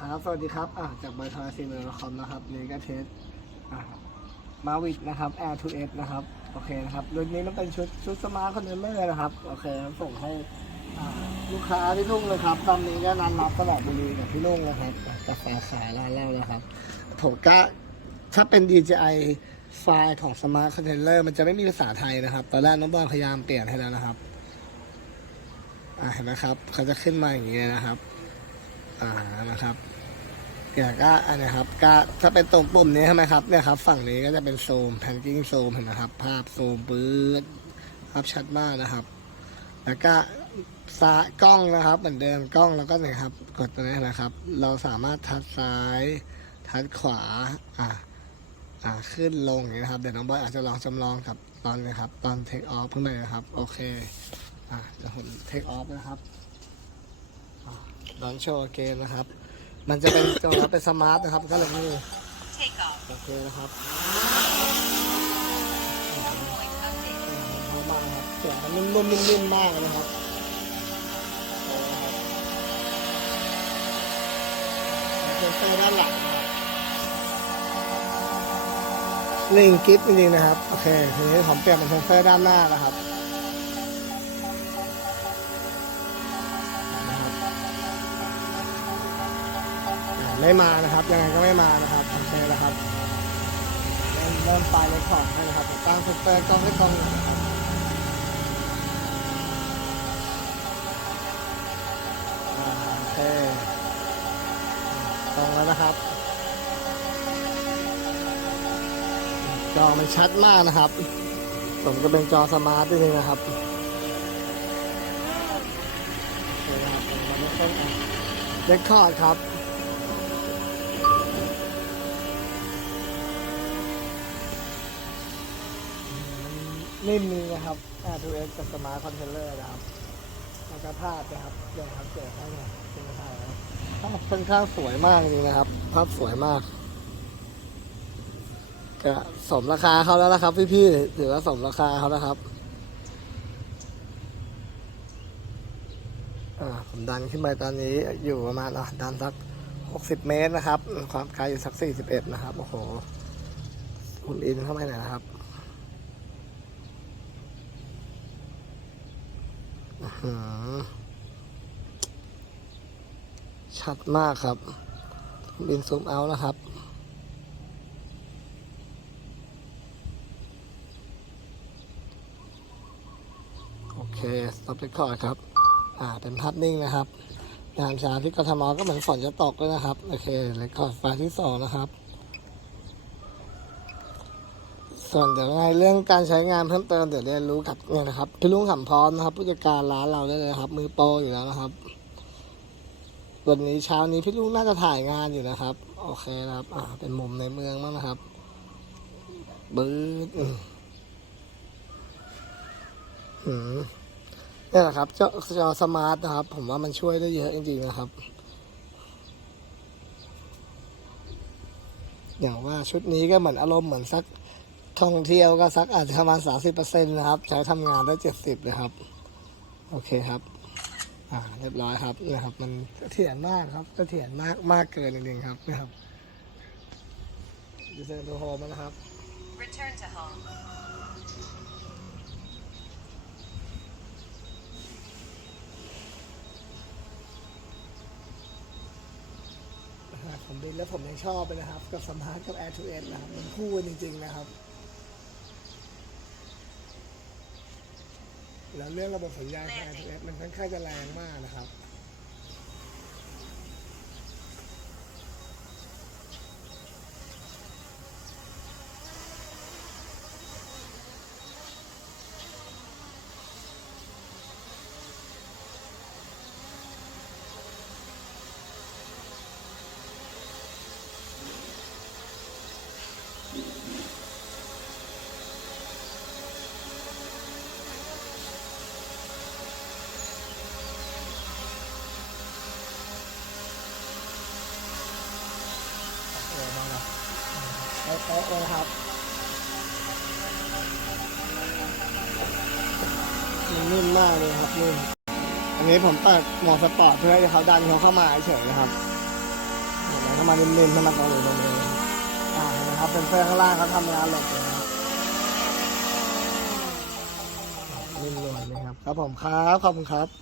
ครับสวัสดีครับอะจากบอร์โทรศัพท์คอมนะครับนี่ก็เทสอะมาวิดนะครับ Air 2S นะครับ โอเคนะครับรุ่นนี้มันเป็นชุดชุดสมาร์ทคอนเทนเนอร์นะครับ โอเคส่งให้ลูกค้าพี่ลุงเลยครับตอนนี้ก็นันรับตลอดบุรีกับพี่ลุงนะครับกาแฟขายร้านเหล้านะครับ ผมก็ถ้าเป็น DJI ไฟล์ของ Smart Container มันจะไม่มีภาษาไทยนะครับ ตอนแรกน้องบอลพยายามเปลี่ยนให้แล้วนะครับ อ่าเห็นไหมครับ เขาจะขึ้นมาอย่างนี้นะครับ อ่านะครับอย่างก็อันนี้ครับก็ถ้าเป็นตรงปุ่มนี้ใช่ไหมครับเนี่ยครับ ฝั่งนี้ก็จะเป็นซูมแพนกิ้งซูมเห็นนะครับ ภาพซูมปื๊ดภาพชัดมากนะครับ แล้วก็ซ้ายกล้องนะครับ เหมือนเดิมกล้องแล้วก็เนี่ยครับ กดตัวนี้นะครับ เราสามารถทัดซ้าย ทัดขวาอ่าอ่าขึ้นลงอย่างนี้นะครับ เดี๋ยวน้องบอยอาจจะลองจำลองกับตอนนี้ครับ ตอนเทคออฟขึ้นไปนะครับ โอเคอ่าเดี๋ยวผมเทคออฟนะครับ ดอนโชว์เกมนะครับ มันจะเป็นตัวเราเป็นสมาร์ทนะครับ ก็เลยนี่ Take off. โอเคนะครับ Point updated. เพราะมากนะครับเสียงมันนุ่มๆนิ่มๆมากนะครับเซนเซอร์ด้านหลังนะครับลิงกิฟจริงๆนะครับ โอเคทีนี้ผมเปลี่ยนเป็นเซนเซอร์ด้านหน้านะครับนะครับ ไม่มานะครับ ยังไงก็ไม่มานะครับโอเคแล้วครับเริ่มเริ่มไฟล์เลยของให้นะครับตั้งเซนเตอร์กล้องให้กล้องนะครับโอเคตรงแล้วนะครับจอมันชัดมากนะครับ ผมจะเป็นจอสมาร์ทด้วยนะครับเคนะครับผมจะไม่ต้องเรคคอร์ดครับ นิ่มดีนะครับ R2S กับ Smart Controller นะครับแล้วก็ภาพนะครับเดี๋ยวครับเกิดให้หน่อยเป็นภาพนะภาพค่อนข้างสวยมากจริงนะครับ ภาพสวยมากก็สมราคาเขาแล้วนะครับ พี่ๆถือว่าสมราคาเขานะครับผมดันขึ้นไปตอนนี้อยู่ประมาณอะดันสัก 60 เมตรนะครับ ความไกลอยู่สัก 41 นะครับ โอ้โหคุณอินเข้าไปหน่อยนะครับ อื้อหือ ชัดมากครับบินซูมเอานะครับ โอเคสต็อปเรคคอร์ดครับ อ่า เป็นภาพนิ่งนะครับยามเช้าที่กทมก็เหมือนฝนจะตกเลยนะครับ โอเคเรคคอร์ดไฟล์ที่สองนะครับ ส่วนเดี๋ยวยังไงเรื่องการใช้งานเพิ่มเติมเดี๋ยวเรียนรู้กับเนี่ยนะครับพี่ลุงขำพร้อมนะครับ ผู้จัดการร้านเราได้เลยนะครับ มือโปรอยู่แล้วนะครับ วันนี้เช้านี้พี่ลุงน่าจะถ่ายงานอยู่นะครับ โอเคนะครับ อ่า เป็นมุมในเมืองบ้างนะครับบื้ออืมนี่แหละครับจอจอสมาร์ทนะครับ ผมว่ามันช่วยได้เยอะจริงๆนะครับ อย่างว่าชุดนี้ก็เหมือนอารมณ์เหมือนสัก ท่องเที่ยวก็สักอาจจะประมาณสามสิบเปอร์เซ็นต์นะครับ ใช้ทำงานได้เจ็ดสิบเลยครับ โอเคครับ อ่า เรียบร้อยครับนะครับ มันเสถียรมากครับเสถียรมากมากเกินจริงๆครับนะครับดีเซลโดโฮมนะครับ Return to home. ผมบินแล้วผมยังชอบเลยนะครับ กับสมาร์ทกับ Air to S นะครับ มันคู่กันจริง ๆ นะครับ แล้วเรื่องระบบสัญญาณ GPS มันค่อนข้างจะแรงมากนะครับ เออมาแล้ว เอ๊ะเอ๊ะเอ๊ะครับมันนิ่มมากเลยครับนิ่มอันนี้ผมเปิดหมดสปอร์ตเพื่อให้เขาดันเขาเข้ามาเฉยนะครับแล้วถ้ามานิ่มๆถ้ามาตรงนี้ตรงนี้อ่านะครับเป็นเพื่อนข้างล่างเขาทำงานหลบเลยนะครับนิ่มนวลนะครับ ครับผมครับขอบคุณครับ